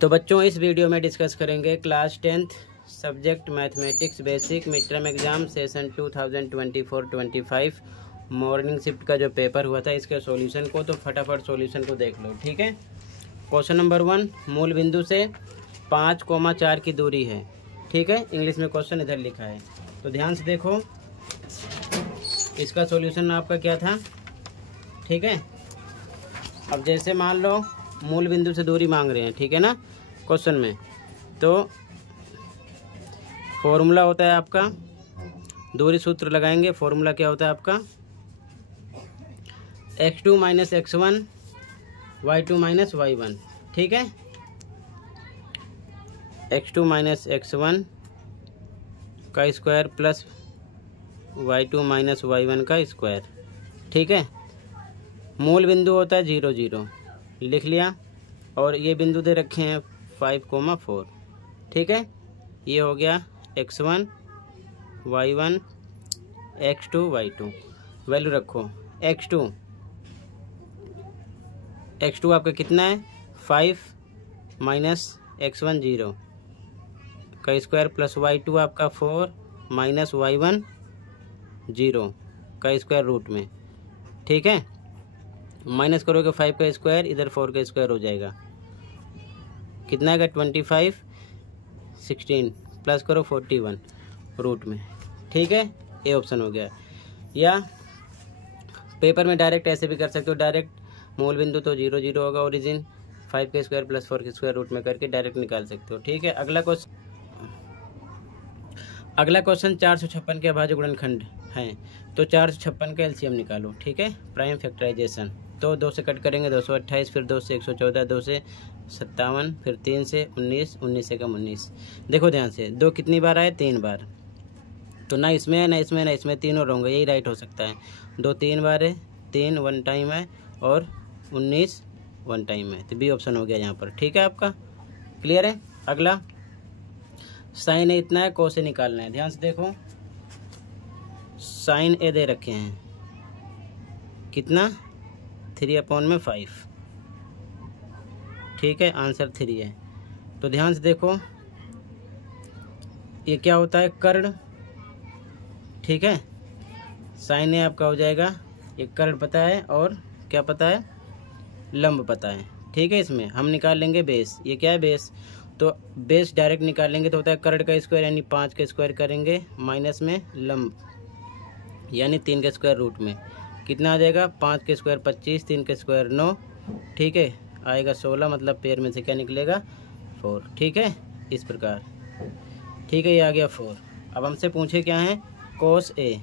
तो बच्चों इस वीडियो में डिस्कस करेंगे class 10th subject mathematics basic mid term exam session 2024-25 morning shift का जो पेपर हुआ था इसके सॉल्यूशन को। तो फटाफट सॉल्यूशन को देख लो, ठीक है। क्वेश्चन नंबर 1, मूल बिंदु से 5,4 की दूरी है, ठीक है। इंग्लिश में क्वेश्चन इधर लिखा है, तो ध्यान से देखो। इसका सॉल्यूशन आपका क्या था, ठीक है। अब जैसे मान लो मूल बिंदु से दूरी मांग रहे हैं, ठीक है ना, क्वेश्चन में, तो फॉर्मूला होता है आपका, दूरी सूत्र लगाएंगे। फॉर्मूला क्या होता है आपका, x2 - x1 y2 - y1, ठीक है। x2 - x1 का स्क्वायर प्लस y2 - y1 का स्क्वायर, ठीक है। मूल बिंदु होता है 0, 0 लिख लिया, और ये बिंदु दे रखे हैं 5,4, ठीक है। ये हो गया x1 y1 x2 y2। Value रखो। x2 आपका कितना है, 5 - x1 0 का स्क्वायर प्लस y2 आपका 4 - y1 0 का स्क्वायर रूट में, ठीक है। माइनस करोगे 5 का स्क्वायर, इधर 4 का स्क्वायर हो जाएगा, कितना आएगा 25, 16 प्लस करो 41 रूट में, ठीक है। ये ऑप्शन हो गया। या पेपर में डायरेक्ट ऐसे भी कर सकते हो, डायरेक्ट मूल बिंदु तो 0, 0 होगा, ओरिजिन 5 के स्क्वायर प्लस 4 के स्क्वायर रूट में करके डायरेक्ट निकाल सकते हो, ठीक है। अगला क्वेश्चन 456 के अभाज्य गुणनखंड हैं, तो 456 का एलसीएम निकालो, ठीक है। प्राइम फैक्टराइजेशन, तो 2 से कट करेंगे 228, फिर 2 से 114, 2 से 57, फिर 3 से 19, 19 से कम 19। देखो ध्यान से, 2 कितनी बार आए, 3 बार, तो ना इसमें है ना इसमें ना इसमें, तीनों होंगे, यही राइट हो सकता है। 2 3 बार है, 3 1 टाइम है, और 19 1 टाइम है, तो बी ऑप्शन हो गया यहाँ पर, ठीक है। आपका क्लियर है। अगला साइन ए इतना है, कोस ए निकालना है। ध्यान से देखो, साइन ए दे रखे हैं कितना, 3/5, ठीक है। आंसर 3 है। तो ध्यान से देखो, ये क्या होता है, कर्ण, ठीक है। साइन ए आपका हो जाएगा, ये कर्ण पता है, और क्या पता है, लंब पता है, ठीक है। इसमें हम निकाल लेंगे बेस, ये क्या है बेस, तो बेस डायरेक्ट निकालेंगे तो होता है कर्ण का स्क्वायर यानी 5 का स्क्वायर करेंगे, माइनस में लंब यानी 3 के स्क्वायर रूट में, कितना आ जाएगा, 5 के स्क्वायर 25, 3 के स्क्वायर 9, ठीक है, आएगा 16, मतलब पेयर में से क्या निकलेगा, 4, ठीक है। इस प्रकार, ठीक है, ये आ गया 4। अब हमसे पूछे क्या है, कोस ए,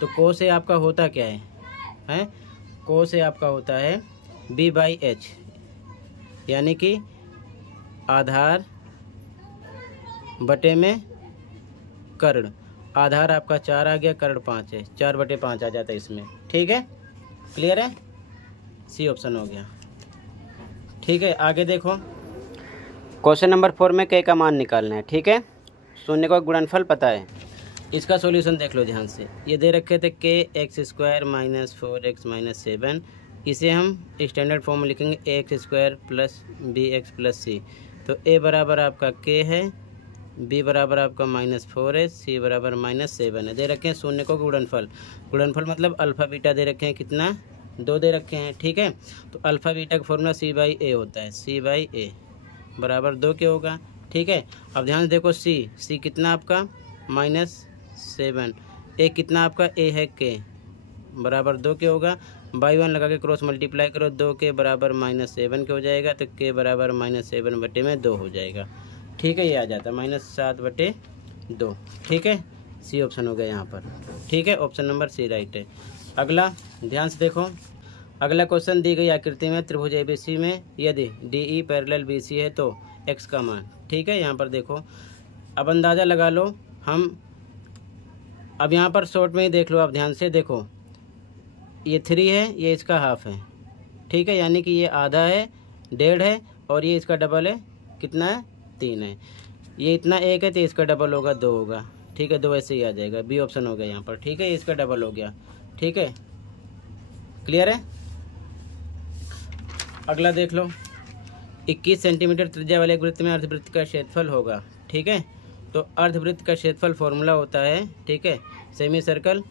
तो कोस ए आपका होता क्या है, कोस ए आपका होता है b/h, यानी कि आधार बटे में कर्ण। आधार आपका 4 आ गया, कर्ण 5 है, 4/5 आ जाता है इसमें, ठीक है। क्लियर है, सी ऑप्शन हो गया, ठीक है। आगे देखो, क्वेश्चन नंबर 4 में k का मान निकालना है, ठीक है। शून्य का गुणनफल पता है, इसका सॉल्यूशन देख लो ध्यान से। ये दे रखे थे kx² - 4x - 7, इसे हम स्टैंडर्ड फॉर्म में लिखेंगे ax² + bx + c। तो a बराबर आपका k है, b बराबर आपका -4 है, c बराबर -7 है। दे रखे हैं शून्य को गुणनफल, गुणनफल मतलब अल्फ़ा बीटा दे रखे हैं, कितना, 2 दे रखे हैं, ठीक है। तो अल्फ़ा बीटा का फॉर्मूला c/a होता है, c/a बराबर 2 के होगा, ठीक है। अब ध्यान से देखो, c कितना आपका -7, a कितना आपका, a है k बराबर 2 के होगा। बाई 1 लगा के क्रॉस मल्टीप्लाई करो, 2 के बराबर -7 के हो जाएगा, तो k बराबर -7/2 हो जाएगा, ठीक है। ये आ जाता है -7/2, ठीक है। सी ऑप्शन हो गया यहाँ पर, ठीक है। ऑप्शन नंबर सी राइट है। अगला ध्यान से देखो, अगला क्वेश्चन, दी गई आकृति में त्रिभुज ABC में यदि DE पैरेलल BC है तो x का मान, ठीक है। यहाँ पर देखो, अब अंदाज़ा लगा लो हम, अब यहाँ पर शॉर्ट में ही देख लो, आप ध्यान से देखो, ये 3 है, ये इसका हाफ है, ठीक है, यानी कि ये आधा है, 1.5 है, और ये इसका डबल है, कितना है, 3 है। ये इतना 1 है, तो इसका डबल होगा 2 होगा, ठीक है। 2 ऐसे ही आ जाएगा, बी ऑप्शन हो गया यहाँ पर, ठीक है। इसका डबल हो गया, ठीक है। क्लियर है। अगला देख लो, 21 सेंटीमीटर त्रिज्या वाले एक वृत्त में अर्धवृत्त का क्षेत्रफल होगा। ठीक है, तो अर्धवृत्त का क्षेत्रफल फॉर्मूला होता है, ठीक है, semi circle,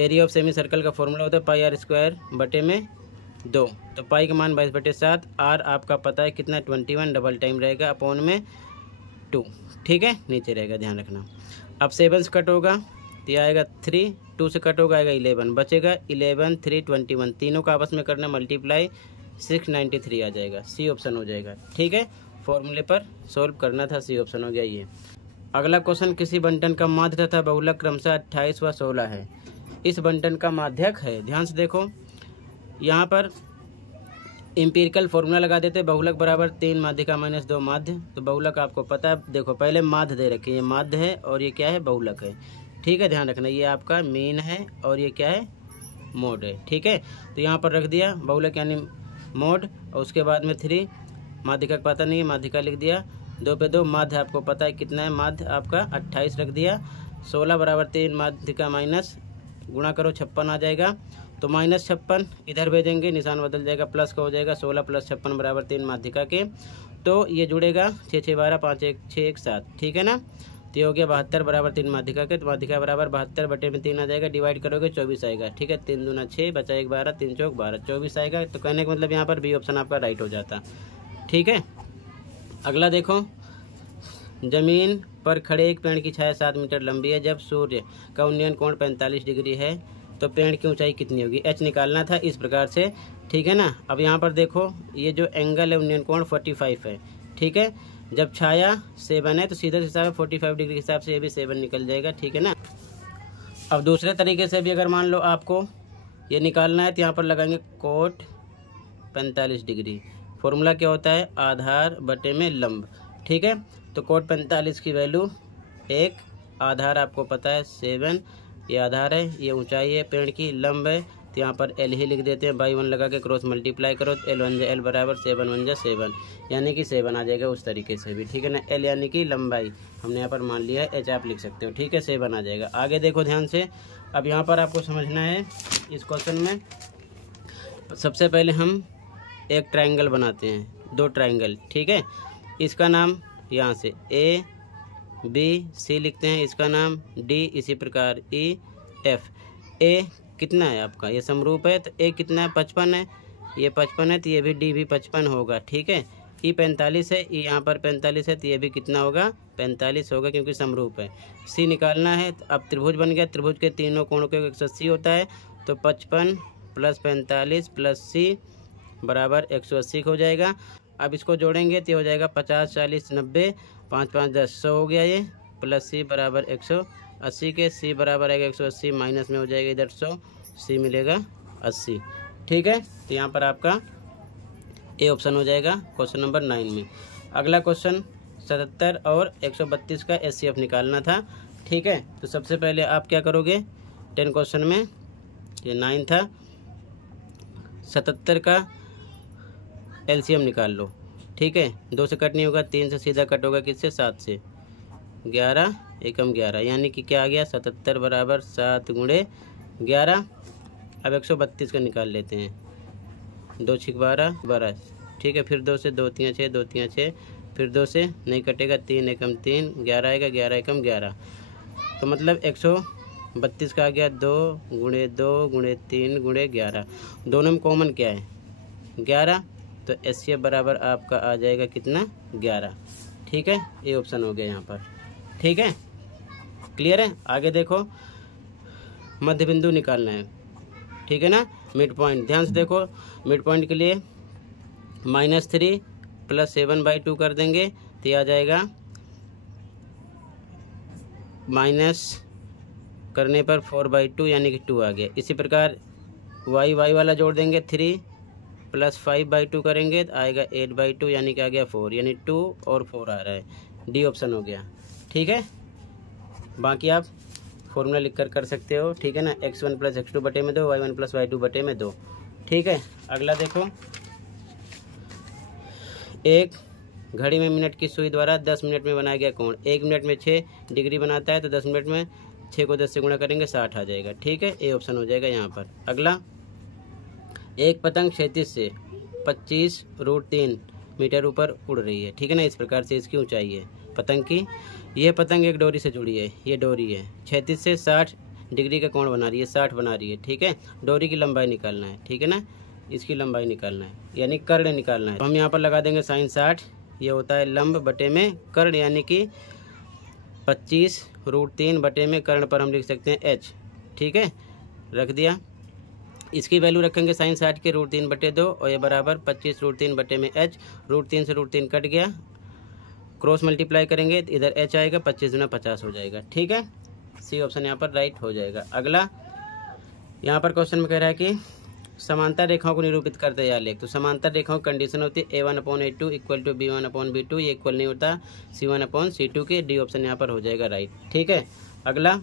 area of semi circle का फॉर्मूला होता है पाई आर स्क्वायर बटे में 2। तो पाई का मान 22/7, आर आपका पता है कितना 21, डबल टाइम रहेगा अपॉन में 2। ठीक है, नीचे रहेगा, ध्यान रखना। अब 7 से कट होगा तो यह आएगा 3, 2 से कट होगा आएगा 11, बचेगा 11, 3, 21, तीनों का आपस में करना मल्टीप्लाई, 693 आ जाएगा, सी ऑप्शन हो जाएगा। ठीक है, फॉर्मूले पर सॉल्व करना था, सी ऑप्शन हो गया ये। अगला क्वेश्चन, किसी बंटन का माध्य तथा बहुलक क्रमशः 28 व 16 है। इस बंटन का माध्यक है, ध्यान से देखो, यहाँ पर एम्पिरिकल फॉर्मूला लगा देते, बहुलक बराबर 3 माध्यिका माइनस 2 माध्य। तो बहुलक आपको पता है, देखो पहले माध्य दे रखे, ये माध्य है और ये क्या है, बहुलक है। ठीक है, ध्यान रखना, ये आपका मीन है और ये क्या है, मोड है। ठीक है, तो यहाँ पर रख दिया बहुलक यानी मोड, और उसके बाद में 3 माध्यिका का पता नहीं है, माध्यिका लिख दिया, 2 पे 2 माध्य आपको पता है कितना है, माध्य आपका 28 रख दिया। 16 बराबर 3 माध्यिका माइनस, गुणा करो 56 आ जाएगा, तो -56 इधर भेजेंगे, निशान बदल जाएगा, प्लस का हो जाएगा, 16 + 56 बराबर 3 माध्यिका के, तो ये जुड़ेगा 6 6 12 5 1 6 1 7। ठीक है ना, तो ये हो गया 72 बराबर 3 माध्यिका के, तो माध्यिका बराबर 72 बटे में 3 आ जाएगा, डिवाइड करोगे 24 आएगा। ठीक है, 3 दूना 6, बचा 1 12, 3 चौक 12, 24 आएगा। तो कहने का मतलब यहाँ पर बी ऑप्शन आपका राइट हो जाता। ठीक है, अगला देखो, जमीन पर खड़े एक पेड़ की छाया 7 मीटर लंबी है, जब सूर्य का उन्नयन कोण 45 डिग्री है, तो पेड़ की ऊंचाई कितनी होगी, एच निकालना था इस प्रकार से। ठीक है ना, अब यहाँ पर देखो, ये जो एंगल है उन्नयन कोण 45 है। ठीक है, जब छाया 7 है तो सीधे हिसाब है 45 डिग्री के हिसाब से ये भी 7 निकल जाएगा। ठीक है ना, अब दूसरे तरीके से भी अगर मान लो आपको ये निकालना है, तो यहाँ पर लगाएंगे कोट 45 डिग्री। फॉर्मूला क्या होता है, आधार बटे में लंब। ठीक है, तो कोट 45 की वैल्यू 1, आधार आपको पता है 7, ये आधार है, ये ऊंचाई है पेड़ की, लंब है, तो यहाँ पर एल ही लिख देते हैं, बाई 1 लगा के क्रॉस मल्टीप्लाई करो, तो L 1 L बराबर 7 1 7, यानी कि 7 आ जाएगा उस तरीके से भी। ठीक है ना, L यानी कि लंबाई हमने यहाँ पर मान लिया है, H आप लिख सकते हो। ठीक है, 7 आ जाएगा। आगे देखो ध्यान से, अब यहाँ पर आपको समझना है इस क्वेश्चन में, सबसे पहले हम एक ट्राइंगल बनाते हैं, 2 ट्राइंगल। ठीक है, इसका नाम यहाँ से A B C लिखते हैं, इसका नाम D, इसी प्रकार E F। A कितना है आपका, ये समरूप है, तो A कितना है, 55 है, ये 55 है, तो ये भी D भी 55 होगा। ठीक है, E 45 है, E यहाँ पर 45 है, तो ये भी कितना होगा, 45 होगा, क्योंकि समरूप है। C निकालना है, तो अब त्रिभुज बन गया, त्रिभुज के तीनों कोणों के 180 होता है, तो 55 + 45 + C बराबर 180 हो जाएगा। अब इसको जोड़ेंगे तो हो जाएगा 50 40 90, 5 5 10, 100 हो गया ये, प्लस C बराबर 180 के, C बराबर आएगा 180, माइनस में हो जाएगा इधर 100, C मिलेगा 80। ठीक है, तो यहाँ पर आपका ए ऑप्शन हो जाएगा क्वेश्चन नंबर 9 में। अगला क्वेश्चन 77 और 132 का SCF निकालना था। ठीक है, तो सबसे पहले आप क्या करोगे, 10 क्वेश्चन में, ये 9 था, 77 का LCM निकाल लो। ठीक है, 2 से कट नहीं होगा, 3 से सीधा कट होगा, किससे, 7 से, 11 एकम 11, यानी कि क्या आ गया, 77 बराबर 7 × 11। अब 132 का निकाल लेते हैं, 2 6 12 12। ठीक है, फिर 2 से 2 3 6, 2 3 6, फिर 2 से नहीं कटेगा, 3 एकम 3, 11 आएगा, 11 एकम 11, तो मतलब 132 का आ गया 2 × 2 × 3 × 11, दोनों में कॉमन क्या है, 11, तो SCF बराबर आपका आ जाएगा कितना, 11। ठीक है, ये ऑप्शन हो गया यहाँ पर। ठीक है, क्लियर है। आगे देखो, मध्य बिंदु निकालना है। ठीक है ना, मिड पॉइंट, ध्यान से देखो, मिड पॉइंट के लिए -3 + 7/2 कर देंगे, तो आ जाएगा माइनस करने पर 4/2, यानी कि 2 आ गया। इसी प्रकार y वाला जोड़ देंगे, 3 + 5/2 करेंगे, तो आएगा 8/2, यानी कि आ गया 4, यानी 2 और 4 आ रहा है, डी ऑप्शन हो गया। ठीक है, बाकी आप फॉर्मूला लिख कर सकते हो। ठीक है ना, x1 + x2 बटे में 2, y1 + y2 बटे में 2। ठीक है, अगला देखो, एक घड़ी में मिनट की सुई द्वारा 10 मिनट में बनाया गया कोण 1 मिनट में 6 डिग्री बनाता है, तो 10 मिनट में 6 को 10 से गुणा करेंगे, 60 आ जाएगा। ठीक है, ए ऑप्शन हो जाएगा यहाँ पर। अगला, एक पतंग क्षैतिज से 25√3 मीटर ऊपर उड़ रही है, ठीक है ना। इस प्रकार से इसकी ऊंचाई है पतंग की। ये पतंग एक डोरी से जुड़ी है, ये डोरी है, 36 से 60 डिग्री का कोण बना रही है, 60 बना रही है, ठीक है। डोरी की लंबाई निकालना है, ठीक है ना, इसकी लंबाई निकालना है, यानी कर्ण निकालना है। तो हम यहाँ पर लगा देंगे साइन 60। ये होता है लंब बटे में कर्ण, यानी कि 25√3 बटे में कर्ण पर हम लिख सकते हैं h, ठीक है। रख दिया। इसकी वैल्यू रखेंगे साइन 60 के √3/2 और ये बराबर 25√3 बटे में h। √3 से √3 कट गया, क्रॉस मल्टीप्लाई करेंगे तो इधर h आएगा, 25 गुना 50 हो जाएगा, ठीक है। सी ऑप्शन यहाँ पर राइट हो जाएगा। अगला यहाँ पर क्वेश्चन में कह रहा है कि समांतर रेखाओं को निरूपित करते या लेख। तो समांतर रेखाओं की कंडीशन होती है A1/A2 इक्वल टू B1/B2, ये इक्वल नहीं होता C1/C2 के। डी ऑप्शन यहाँ पर हो जाएगा राइट, ठीक है। अगला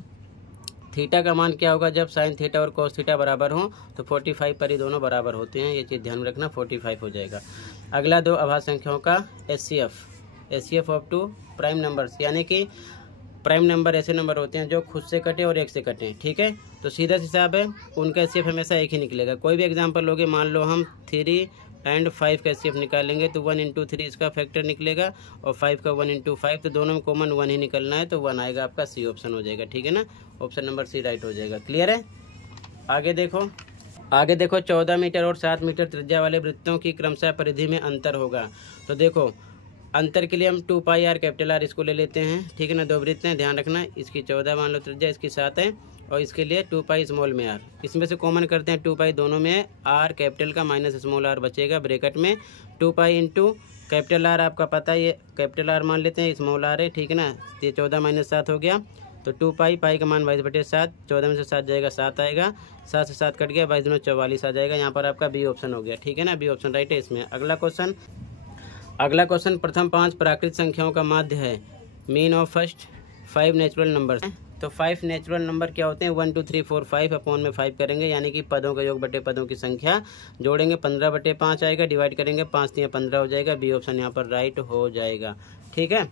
थीटा का मान क्या होगा जब साइन थीटा और कोस थीटा बराबर हो, तो 45 पर ही दोनों बराबर होते हैं, ये चीज़ ध्यान में रखना, 45 हो जाएगा। अगला दो अभाज्य संख्याओं का HCF of two prime numbers, यानी कि प्राइम नंबर ऐसे नंबर होते हैं जो खुद से कटे और एक से कटे, ठीक है। तो सीधा हिसाब है, उनका एचसीएफ हमेशा एक ही निकलेगा। कोई भी एग्जांपल लोगे, मान लो हम 3 और 5 का एचसीएफ निकालेंगे तो 1 × 3 इसका फैक्टर निकलेगा और 5 का 1 × 5, तो दोनों में कॉमन 1 ही निकलना है, तो 1 आएगा आपका, सी ऑप्शन हो जाएगा, ठीक है ना। ऑप्शन नंबर सी राइट हो जाएगा। क्लियर है। आगे देखो 14 मीटर और 7 मीटर त्रिज्या वाले वृत्तों की क्रमशः परिधि में अंतर होगा। तो देखो अंतर के लिए हम 2πr कैपिटल R इसको ले लेते हैं, ठीक है ना। दो वृत्त हैं, ध्यान रखना, इसकी 14 मान लो त्रिज्या, इसकी 7 है, और इसके लिए 2π स्मॉल में r। इसमें से कॉमन करते हैं, 2π दोनों में है, r कैपिटल का माइनस स्मॉल r बचेगा ब्रैकेट में। 2π इंटू कैपिटल R आपका पता है, ये कैपिटल R मान लेते हैं, स्मॉल r है, ठीक है ना। ये 14 - 7 हो गया, तो 2π, पाई का मान 22/7, 14 में से 7 जाएगा, 7 आएगा, 7 से 7 कट गया, 22 दूनी 44 आ जाएगा। यहाँ पर आपका बी ऑप्शन हो गया, ठीक है ना, बी ऑप्शन राइट है इसमें। अगला क्वेश्चन प्रथम 5 प्राकृत संख्याओं का माध्य है, mean of first 5 natural number. तो 5 नेचुरल नंबर क्या होते हैं, 1 2 3 4 5 अपॉन में 5 करेंगे, यानी कि पदों का योग बटे पदों की संख्या, जोड़ेंगे 15/5 आएगा, डिवाइड करेंगे 5 × 15 हो जाएगा। बी ऑप्शन यहाँ पर राइट हो जाएगा, ठीक है।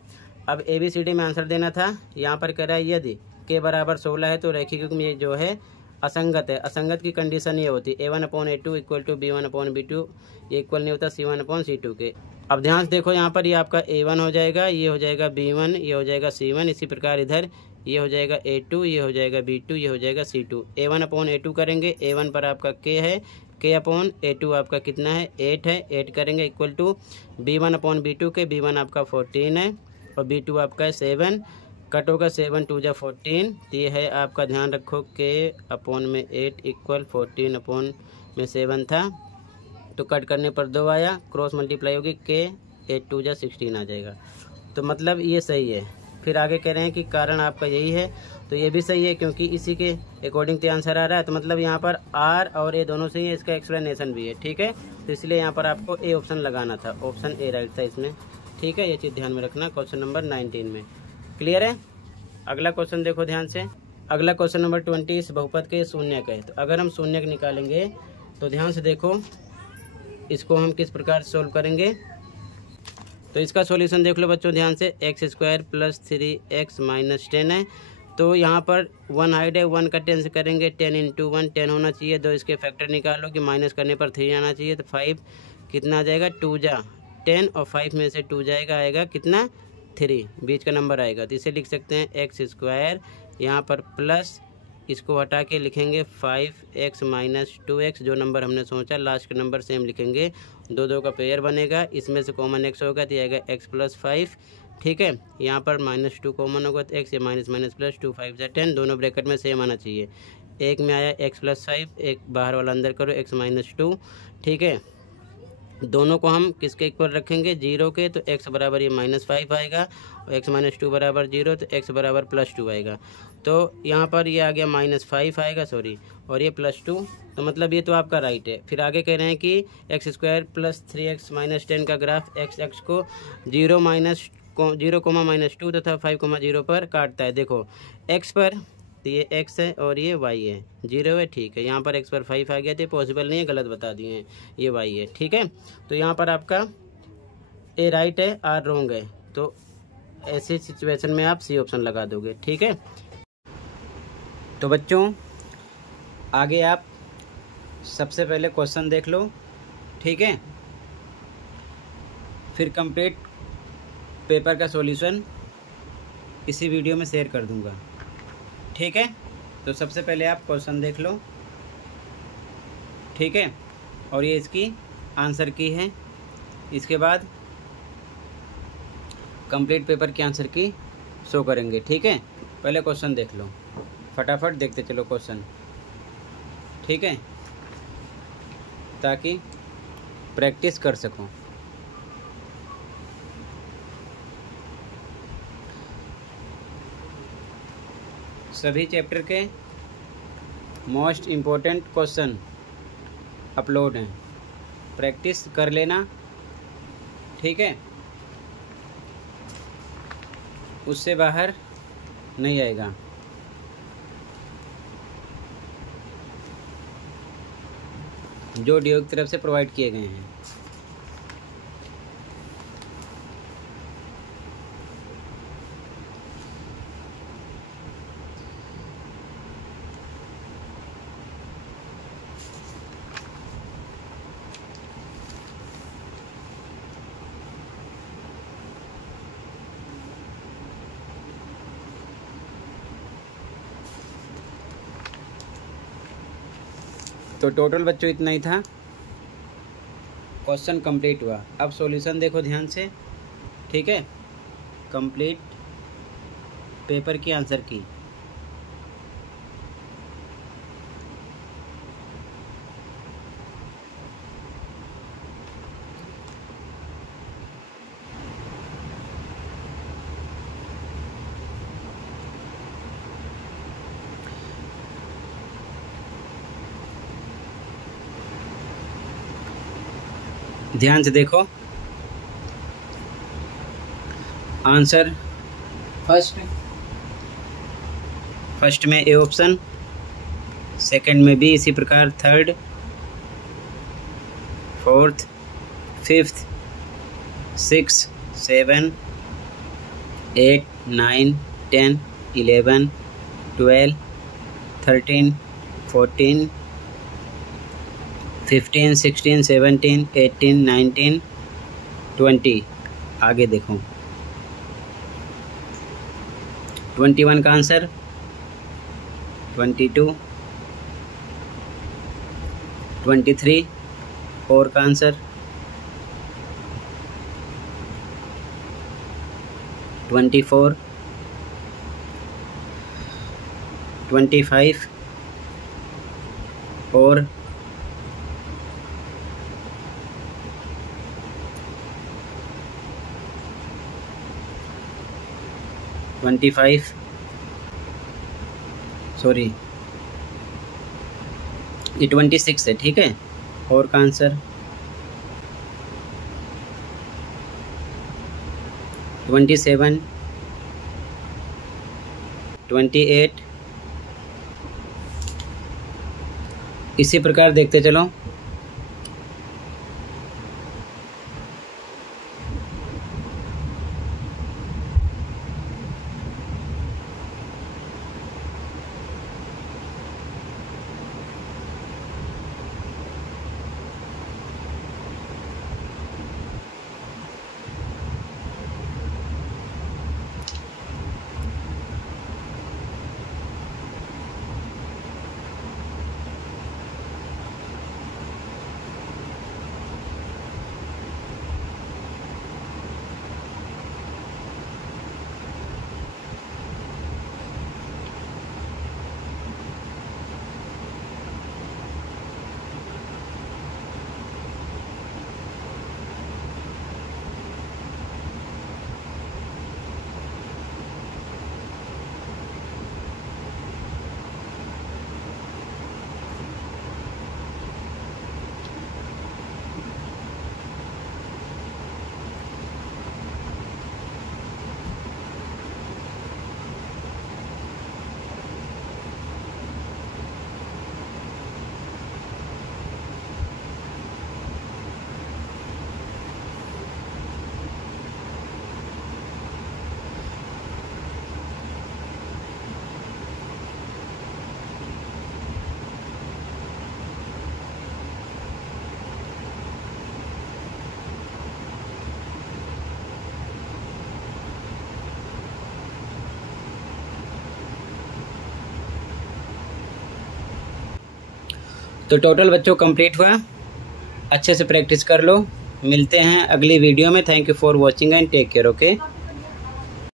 अब ABCD में आंसर देना था, यहाँ पर कह रहा है यदि के बराबर 16 है तो रैखिक युग्म ये जो है असंगत है। असंगत की कंडीशन ये होती है A1/A2 इक्वल टू B1/B2, ये इक्वल नहीं होता C1/C2 के। अब ध्यान से देखो, यहाँ पर ये आपका A1 हो जाएगा, ये हो जाएगा B1, ये हो जाएगा C1, इसी प्रकार इधर ये हो जाएगा A2, ये हो जाएगा B2, ये हो जाएगा C2। A1/A2 करेंगे, A1 पर आपका K है, K/A2 आपका कितना है, 8 है, 8 करेंगे इक्वल टू B1/B2 के, B1 आपका 14 है और B2 आपका है 7, कट होगा 7 2 × 14, तो ये है आपका, ध्यान रखो, K/8 इक्वल 14/7 था, तो कट करने पर 2 आया, क्रॉस मल्टीप्लाई होगी, K8 2 × 16 आ जाएगा। तो मतलब ये सही है। फिर आगे कह रहे हैं कि कारण आपका यही है, तो ये भी सही है क्योंकि इसी के अकॉर्डिंग तो आंसर आ रहा है। तो मतलब यहाँ पर R और A दोनों सही है, इसका एक्सप्लेनेशन भी है, ठीक है। तो इसलिए यहाँ पर आपको A ऑप्शन लगाना था, ऑप्शन A राइट था इसमें, ठीक है। ये चीज़ ध्यान में रखना क्वेश्चन नंबर 19 में। क्लियर है। अगला क्वेश्चन देखो ध्यान से, अगला क्वेश्चन नंबर 20 इस बहुपद के शून्यक है। तो अगर हम शून्यक निकालेंगे तो ध्यान से देखो, इसको हम किस प्रकार सोल्व करेंगे। तो इसका सॉल्यूशन देख लो बच्चों ध्यान से, x² + 3x - 10 है। तो यहाँ पर 1 हाइड है, 1 का 10 से करेंगे, 10 × 1 10 होना चाहिए। 2 इसके फैक्टर निकालो कि माइनस करने पर 3 आना चाहिए, तो 5 कितना आ जाएगा, 2 × 10 और 5 में से 2 जाएगा, आएगा कितना, 3, बीच का नंबर आएगा। तो इसे लिख सकते हैं x², यहाँ पर प्लस, इसको हटा के लिखेंगे 5x - 2x, जो नंबर हमने सोचा लास्ट का नंबर सेम लिखेंगे, 2 2 का पेयर बनेगा, इसमें से कॉमन x होगा तो आएगा x + 5, ठीक है। यहाँ पर -2 कॉमन होगा तो x, ये माइनस प्लस 2 5 × 10, दोनों ब्रैकेट में सेम आना चाहिए। एक में आया x + 5, एक बाहर वाला अंदर करो, x - 2, ठीक है। दोनों को हम किसके इक्वल रखेंगे, 0 के, तो x बराबर ये -5 आएगा और x - 2 बराबर 0, तो x बराबर +2 आएगा। तो यहाँ पर ये आ गया -5 आएगा, सॉरी, और ये +2, तो मतलब ये तो आपका राइट है। फिर आगे कह रहे हैं कि x² + 3x - 10 का ग्राफ x अक्ष को 0, -2 तथा 5, 0 पर काटता है। देखो x पर तो ये x है और ये y है, 0 है, ठीक है। यहाँ पर x पर 5 आ गया, तो पॉसिबल नहीं है, गलत बता दिए हैं, ये y है, ठीक है। तो यहाँ पर आपका A राइट है, R रॉन्ग है, तो ऐसी सिचुएशन में आप C ऑप्शन लगा दोगे, ठीक है। तो बच्चों आगे आप सबसे पहले क्वेश्चन देख लो, ठीक है। फिर कंप्लीट पेपर का सॉल्यूशन इसी वीडियो में शेयर कर दूंगा, ठीक है। तो सबसे पहले आप क्वेश्चन देख लो, ठीक है, और ये इसकी आंसर की है। इसके बाद कंप्लीट पेपर की आंसर की शो करेंगे, ठीक है। पहले क्वेश्चन देख लो, फटाफट देखते चलो क्वेश्चन, ठीक है, ताकि प्रैक्टिस कर सको। सभी चैप्टर के मोस्ट इम्पोर्टेंट क्वेश्चन अपलोड हैं, प्रैक्टिस कर लेना, ठीक है, उससे बाहर नहीं आएगा। जो डीओ की तरफ से प्रोवाइड किए गए हैं। तो टोटल बच्चों इतना ही था, क्वेश्चन कंप्लीट हुआ। अब सॉल्यूशन देखो ध्यान से, ठीक है, कंप्लीट पेपर की आंसर की। ध्यान से देखो आंसर, फर्स्ट में ए ऑप्शन, सेकंड में बी, इसी प्रकार थर्ड, फोर्थ, फिफ्थ, 6, 7, 8, 9, 10, 11, 12, 13, 14, 15, 16, 17, 18, 19, 20। आगे देखो 21 का आंसर, 22, 23 4 का आंसर, 24, 25 और 25, सॉरी ये 26 है, ठीक है। और का आंसर 27, 28, इसी प्रकार देखते चलो। तो टोटल बच्चों कंप्लीट हुआ। अच्छे से प्रैक्टिस कर लो। मिलते हैं अगली वीडियो में। Thank you for watching and take care. Okay.